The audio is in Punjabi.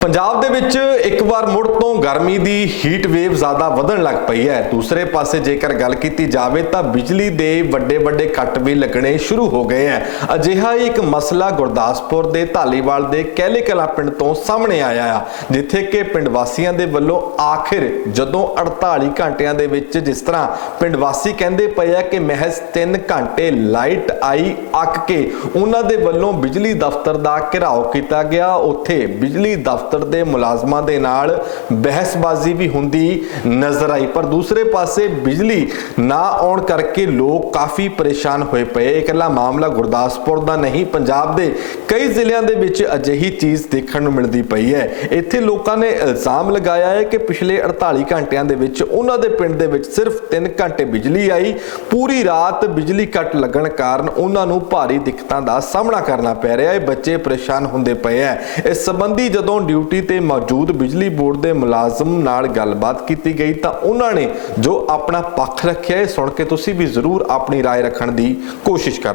ਪੰਜਾਬ ਦੇ ਵਿੱਚ ਇੱਕ ਵਾਰ ਮੁੜ ਤੋਂ ਗਰਮੀ ਦੀ ਹੀਟ ਵੇਵ ਜ਼ਿਆਦਾ ਵਧਣ ਲੱਗ ਪਈ ਹੈ। ਦੂਸਰੇ ਪਾਸੇ ਜੇਕਰ ਗੱਲ ਕੀਤੀ ਜਾਵੇ ਤਾਂ ਬਿਜਲੀ ਦੇ ਵੱਡੇ ਵੱਡੇ ਕੱਟ ਵੀ ਲੱਗਣੇ ਸ਼ੁਰੂ ਹੋ ਗਏ ਹੈ। ਅਜਿਹਾ ਹੀ ਇੱਕ ਮਸਲਾ ਗੁਰਦਾਸਪੁਰ ਦੇ ਢਾਲੀਵਾਲ ਦੇ ਕਹਿਲੇ ਕਲਾ ਪਿੰਡ ਤੋਂ ਸਾਹਮਣੇ ਆਇਆ ਆ, ਜਿੱਥੇ ਕਿ ਪਿੰਡ ਵਾਸੀਆਂ ਦੇ ਵੱਲੋਂ ਆਖਿਰ ਜਦੋਂ 48 ਘੰਟਿਆਂ ਦੇ ਵਿੱਚ ਜਿਸ ਤਰ੍ਹਾਂ ਪਿੰਡ ਵਾਸੀ ਕਹਿੰਦੇ ਪਏ ਆ ਕਿ ਮਹਿਜ਼ 3 ਘੰਟੇ ਲਾਈਟ ਆਈ ਅੱਕ ਕੇ ਉਹਨਾਂ ਦੇ ਵੱਲੋਂ ਬਿਜਲੀ ਦਫ਼ਤਰ ਦਾ ਘਿਰਾਓ ਕੀਤਾ ਗਿਆ। ਉੱਥੇ ਬਿਜਲੀ ਦਫ਼ਤਰ ਦੇ ਮੁਲਾਜ਼ਮਾਂ ਦੇ ਨਾਲ ਬਹਿਸਬਾਜ਼ੀ ਵੀ ਹੁੰਦੀ ਨਜ਼ਰ ਆਈ। ਪਰ ਦੂਸਰੇ ਪਾਸੇ ਬਿਜਲੀ ਨਾ ਆਉਣ ਕਰਕੇ ਲੋਕ ਕਾਫੀ ਪਰੇਸ਼ਾਨ ਹੋਏ ਪਏ। ਇਕੱਲਾ ਮਾਮਲਾ ਗੁਰਦਾਸਪੁਰ ਦਾ ਨਹੀਂ, ਪੰਜਾਬ ਦੇ ਕਈ ਜ਼ਿਲ੍ਹਿਆਂ ਦੇ ਵਿੱਚ ਅਜਿਹੀ ਚੀਜ਼ ਦੇਖਣ ਨੂੰ ਮਿਲਦੀ ਪਈ ਹੈ। ਇੱਥੇ ਲੋਕਾਂ ਨੇ ਇਲਜ਼ਾਮ ਲਗਾਇਆ ਹੈ ਕਿ ਪਿਛਲੇ 48 ਘੰਟਿਆਂ ਦੇ ਵਿੱਚ ਉਹਨਾਂ ਦੇ ਪਿੰਡ ਦੇ ਵਿੱਚ ਸਿਰਫ 3 ਘੰਟੇ ਬਿਜਲੀ ਆਈ। ਪੂਰੀ ਰਾਤ ਬਿਜਲੀ ਕੱਟ ਲੱਗਣ ਕਾਰਨ ਉਹਨਾਂ ਨੂੰ ਭਾਰੀ ਦਿੱਕਤਾਂ ਦਾ ਸਾਹਮਣਾ ਕਰਨਾ ਪੈ ਰਿਹਾ ਹੈ। ਬੱਚੇ ਪਰੇਸ਼ਾਨ ਹੁੰਦੇ ਪਏ ਹੈ। ਇਸ ਸੰਬੰਧੀ ਜਦੋਂ ਡਿਊਟੀ ਤੇ ਮੌਜੂਦ ਬਿਜਲੀ ਬੋਰਡ ਦੇ ਮੁਲਾਜ਼ਮ ਨਾਲ ਗੱਲਬਾਤ ਕੀਤੀ ਗਈ ਤਾਂ ਉਹਨਾਂ ਨੇ ਜੋ ਆਪਣਾ ਪੱਖ ਰੱਖਿਆ ਇਹ ਸੁਣ ਕੇ ਤੁਸੀਂ ਵੀ ਜ਼ਰੂਰ ਆਪਣੀ رائے ਰੱਖਣ ਦੀ ਕੋਸ਼ਿਸ਼ ਕਰਨਾ